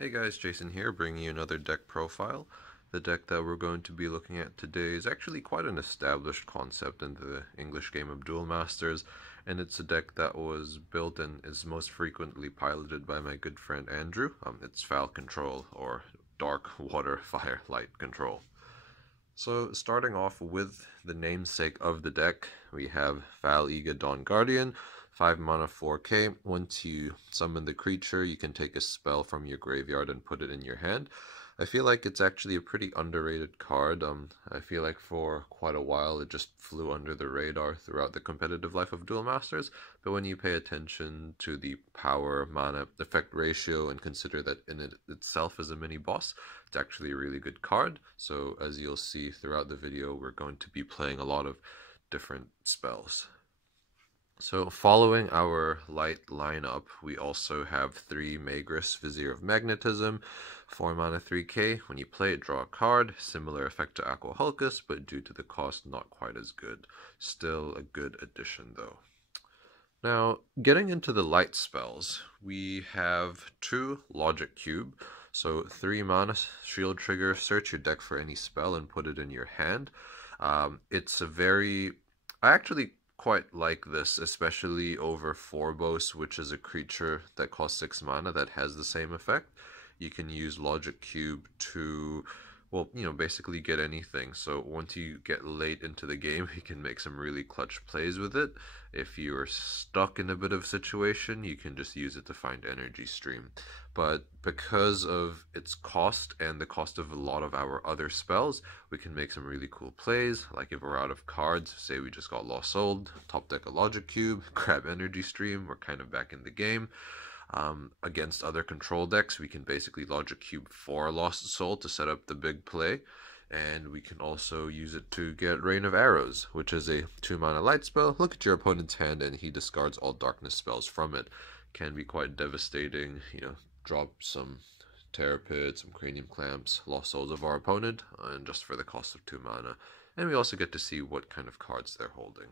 Hey guys, Jason here, bringing you another deck profile. The deck that we're going to be looking at today is actually quite an established concept in the English game of Duel Masters, and it's a deck that was built and is most frequently piloted by my good friend Andrew. It's Phal control, or Dark Water Fire Light control. So starting off with the namesake of the deck, we have Phal Eega Dawn Guardian, 5 mana 4k. Once you summon the creature, you can take a spell from your graveyard and put it in your hand. I feel like it's actually a pretty underrated card. I feel like for quite a while it just flew under the radar throughout the competitive life of Duel Masters, but when you pay attention to the power mana effect ratio and consider that in it itself is a mini boss, it's actually a really good card. So as you'll see throughout the video, we're going to be playing a lot of different spells. So following our light lineup, we also have 3 Magris, Vizier of Magnetism, 4 mana 3k. When you play it, draw a card. Similar effect to Aqua Hulcus, but due to the cost, not quite as good. Still a good addition though. Now, getting into the light spells, we have 2 Logic Cube. So 3 mana, shield trigger, search your deck for any spell and put it in your hand. It's a very... I actually quite like this, especially over Phobos, which is a creature that costs 6 mana that has the same effect. You can use Logic Cube to, well, basically get anything. So once you get late into the game, you can make some really clutch plays with it. If you are stuck in a bit of a situation, you can just use it to find energy stream. But because of its cost and the cost of a lot of our other spells, we can make some really cool plays. Like if we're out of cards, say we just got Lost Souled, top deck a Logic Cube, grab energy stream, we're kind of back in the game. Against other control decks, we can basically Logic Cube for Lost Soul to set up the big play, and we can also use it to get Rain of Arrows, which is a 2 mana light spell. Look at your opponent's hand and he discards all darkness spells from it. Can be quite devastating, drop some Terror Pit, some Cranium Clamps, Lost Souls of our opponent, and just for the cost of 2 mana. And we also get to see what kind of cards they're holding.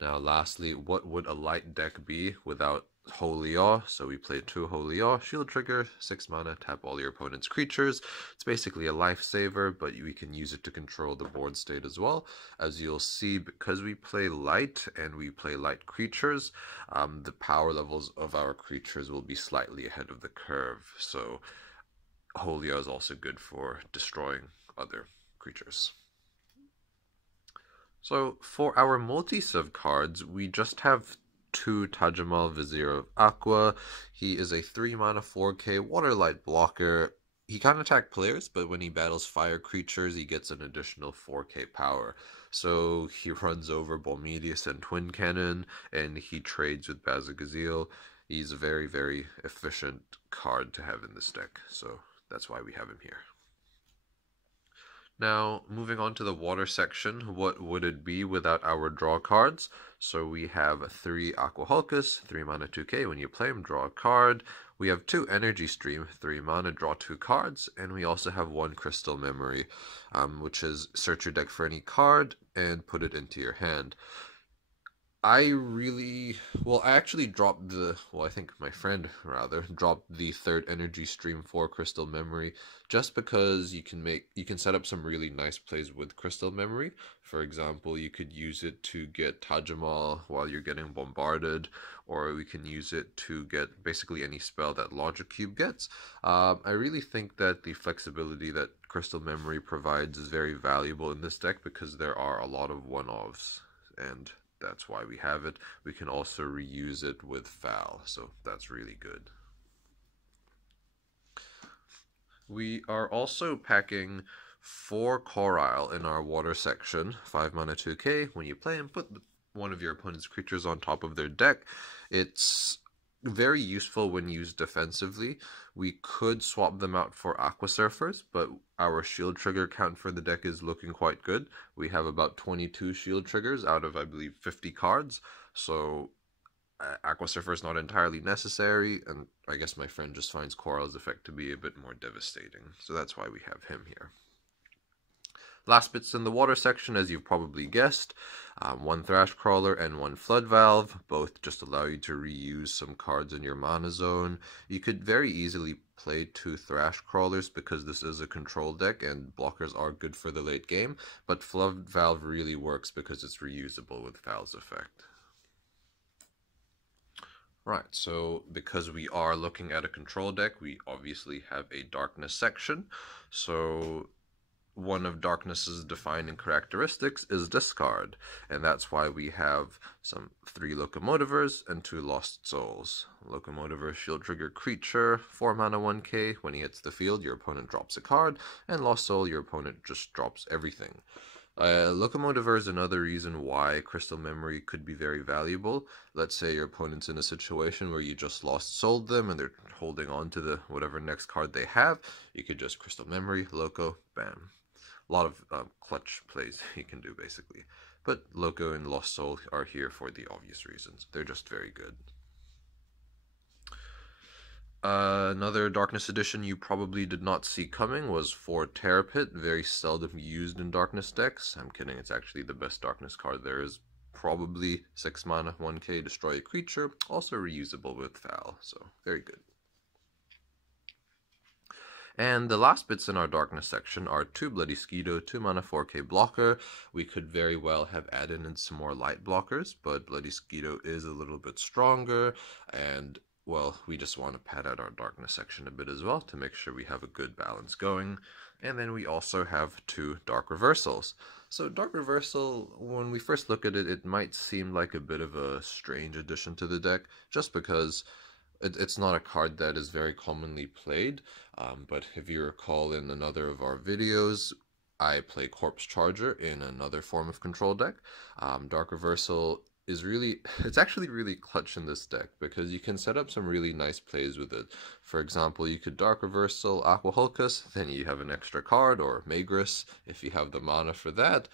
Now lastly, what would a light deck be without Holy Awe? So we played 2 Holy Awe, shield trigger, 6 mana, tap all your opponent's creatures. It's basically a lifesaver, but we can use it to control the board state as well. As you'll see, because we play light and we play light creatures, the power levels of our creatures will be slightly ahead of the curve. So Holy Awe is also good for destroying other creatures. So for our multi-sub cards, we just have 2 Tajimal, Vizier of Aqua. He is a 3 mana 4k water light blocker. He can attack players, but when he battles fire creatures, he gets an additional 4k power. So he runs over Bolmeteus and Twin Cannon, and he trades with Bazagazeal. He's a very, very efficient card to have in this deck, so that's why we have him here. Now, moving on to the water section, what would it be without our draw cards? So we have 3 Aqua Hulcus, 3 mana 2k. When you play him, draw a card. We have 2 Energy Stream, 3 mana, draw 2 cards. And we also have 1 Crystal Memory, which is search your deck for any card and put it into your hand. I actually dropped I think my friend rather dropped the 3rd Energy Stream for Crystal Memory just because you can set up some really nice plays with Crystal Memory. For example, you could use it to get Tajimal while you're getting bombarded, or we can use it to get basically any spell that Logic Cube gets. I really think that the flexibility that Crystal Memory provides is very valuable in this deck because there are a lot of one-offs, and that's why we have it. We can also reuse it with Phal, so that's really good. We are also packing 4 Corile in our water section, 5 mana 2k. When you play him, put one of your opponent's creatures on top of their deck. It's very useful when used defensively. We could swap them out for Aqua Surfers, but our shield trigger count for the deck is looking quite good. We have about 22 shield triggers out of, I believe, 50 cards, so Aqua Surfer is not entirely necessary, and I guess my friend just finds Corile's effect to be a bit more devastating, so that's why we have him here. Last bits in the water section, as you've probably guessed, one Thrash Crawler and one Flood Valve, both just allow you to reuse some cards in your mana zone. You could very easily play 2 Thrash Crawlers because this is a control deck and blockers are good for the late game, but Flood Valve really works because it's reusable with Phal's effect. Right, so because we are looking at a control deck, we obviously have a darkness section. So one of Darkness's defining characteristics is discard, and that's why we have 3 Locomotivers and 2 Lost Souls. Locomotiver, shield trigger creature, 4 mana 1k. When he hits the field, your opponent drops a card, and Lost Soul, your opponent just drops everything. Locomotiver is another reason why Crystal Memory could be very valuable. Let's say your opponent's in a situation where you just Lost Souled them and they're holding on to whatever next card they have. You could just Crystal Memory, Loco, bam. A lot of clutch plays you can do, basically. But Loco and Lost Soul are here for the obvious reasons. They're just very good. Another Darkness edition you probably did not see coming was 4 Terror Pit, very seldom used in Darkness decks. I'm kidding, it's actually the best Darkness card there is. Probably 6 mana, 1k, destroy a creature, also reusable with Phal, so very good. And the last bits in our Darkness section are 2 Bloody Squito, 2 mana 4k blocker. We could very well have added in some more light blockers, but Bloody Squito is a little bit stronger, and well, we just want to pad out our Darkness section a bit as well to make sure we have a good balance going. And then we also have 2 Dark Reversals. So Dark Reversal, when we first look at it, it might seem like a bit of a strange addition to the deck, just because it's not a card that is very commonly played, but if you recall in another of our videos, I play Corpse Charger in another form of control deck. Dark Reversal is it's actually really clutch in this deck because you can set up some really nice plays with it. For example, you could Dark Reversal Aqua Hulcus, then you have an extra card, or Magris if you have the mana for that.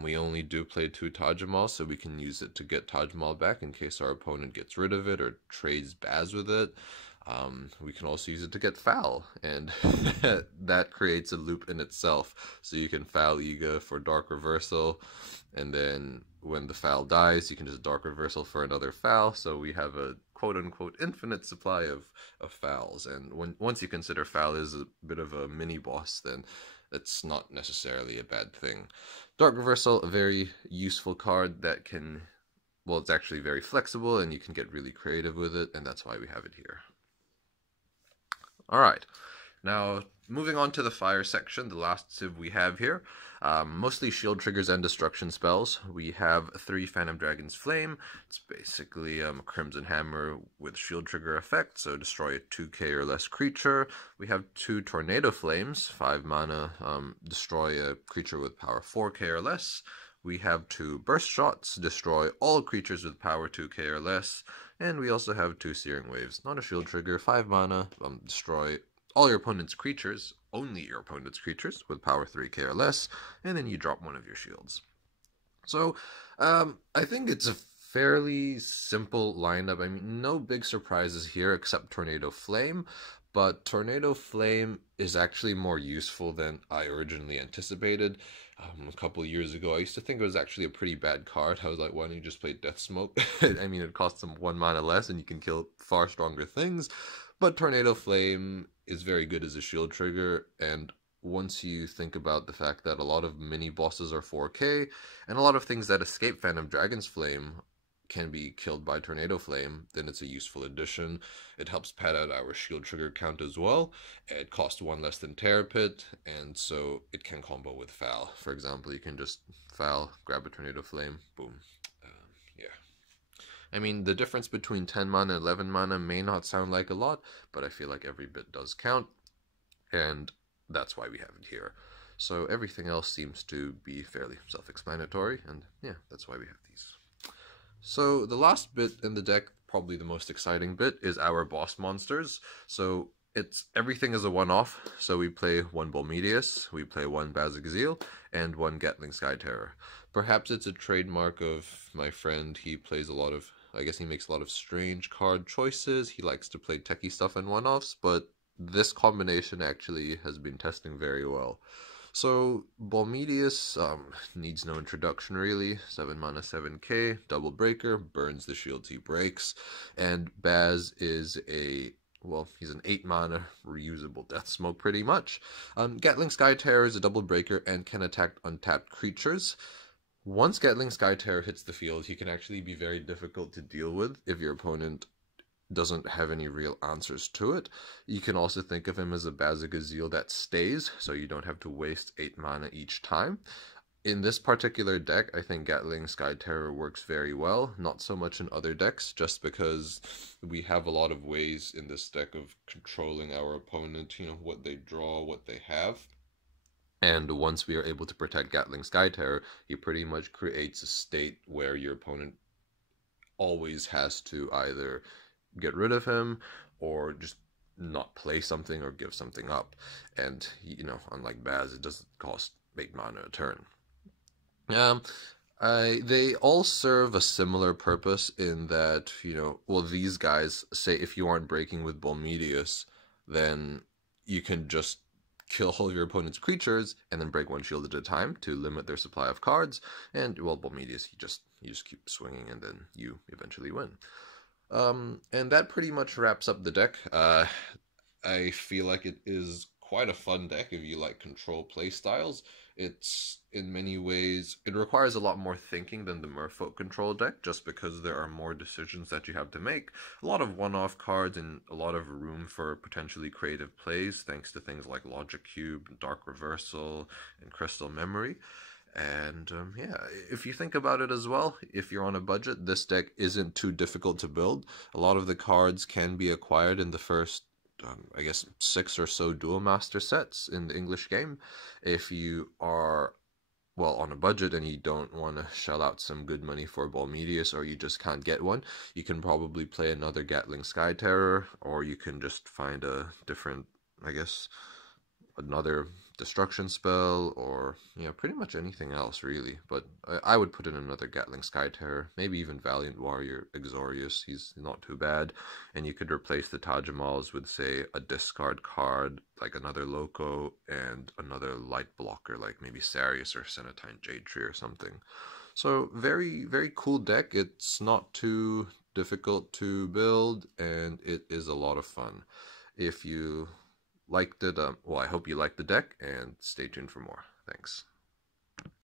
We only do play 2 Tajimal, so we can use it to get Tajimal back in case our opponent gets rid of it or trades Baz with it. We can also use it to get Phal, and that creates a loop in itself. So you can Phal Eega for Dark Reversal, and then when the Phal dies, you can just Dark Reversal for another Phal, so we have a quote-unquote infinite supply of Phals, and once you consider Phal is a bit of a mini-boss, then it's not necessarily a bad thing. Dark Reversal, a very useful card that can, well, it's actually very flexible, and you can get really creative with it, and that's why we have it here. Alright, now moving on to the fire section, the last civ we have here. Mostly shield triggers and destruction spells. We have 3 Phantom Dragon's Flame. It's basically a Crimson Hammer with shield trigger effect, so destroy a 2k or less creature. We have 2 Tornado Flames, 5 mana, destroy a creature with power 4k or less. We have 2 Burst Shots, destroy all creatures with power 2k or less. And we also have 2 Searing Waves, not a shield trigger, 5 mana, destroy all your opponent's creatures, only your opponent's creatures, with power 3k or less, and then you drop one of your shields. So, I think it's a fairly simple lineup. I mean, no big surprises here except Tornado Flame, but Tornado Flame is actually more useful than I originally anticipated. A couple years ago, I used to think it was actually a pretty bad card. I was like, why don't you just play Death Smoke? I mean, it costs them 1 mana less and you can kill far stronger things. But Tornado Flame is very good as a shield trigger, and once you think about the fact that a lot of mini bosses are 4k, and a lot of things that escape Phantom Dragon's Flame can be killed by Tornado Flame, then it's a useful addition. It helps pad out our shield trigger count as well. It costs 1 less than Terror Pit, and so it can combo with Phal. For example, you can just Phal, grab a Tornado Flame, boom. Yeah. I mean, the difference between 10 mana and 11 mana may not sound like a lot, but I feel like every bit does count, and that's why we have it here. So everything else seems to be fairly self-explanatory, and yeah, that's why we have these. So the last bit in the deck, probably the most exciting bit, is our boss monsters. So everything is a one-off. So we play 1 Bolmeteus, we play 1 Bazagazeal, and 1 Gatling Skyterror. Perhaps it's a trademark of my friend. He plays a lot of, I guess he makes a lot of strange card choices. He likes to play techie stuff and one-offs, but this combination actually has been testing very well. So Bolmeteus needs no introduction really. 7 mana, 7k, double breaker, burns the shields he breaks, and Baz is he's an 8 mana reusable death smoke pretty much. Gatling Skyterror is a double breaker and can attack untapped creatures. Once Gatling Skyterror hits the field, he can actually be very difficult to deal with if your opponent doesn't have any real answers to it. You can also think of him as a Bazagazeal that stays, so you don't have to waste 8 mana each time. In this particular deck, I think Gatling Skyterror works very well, not so much in other decks, just because we have a lot of ways in this deck of controlling our opponent, what they draw, what they have. And once we are able to protect Gatling Skyterror, he pretty much creates a state where your opponent always has to either get rid of him or just not play something or give something up. And unlike Baz, it doesn't cost 8 mana a turn. They all serve a similar purpose in that, these guys say if you aren't breaking with Bolmeteus, then you can just kill all your opponent's creatures and then break one shield at a time to limit their supply of cards. And Bolmeteus, you just keep swinging and then you eventually win. And that pretty much wraps up the deck. I feel like it is quite a fun deck if you like control playstyles. It's, in many ways, it requires a lot more thinking than the Merfolk control deck, just because there are more decisions that you have to make. A lot of one-off cards and a lot of room for potentially creative plays, thanks to things like Logic Cube, Dark Reversal, and Crystal Memory. And if you think about it as well, if you're on a budget, this deck isn't too difficult to build. A lot of the cards can be acquired in the first, 6 or so Duel Master sets in the English game. If you are, on a budget and you don't want to shell out some good money for Bolmeteus, or you just can't get one, you can probably play another Gatling Skyterror, or you can just find a different, another destruction spell, or pretty much anything else really. But I would put in another Gatling Skyterror, maybe even Valiant Warrior Exorius. He's not too bad, and you could replace the Tajimals with, say, a discard card like another Loco and another light blocker like maybe Sarius or Cenotine Jade Tree or something. So very, very cool deck. It's not too difficult to build, and it is a lot of fun. If you liked it, I hope you liked the deck, and stay tuned for more. Thanks.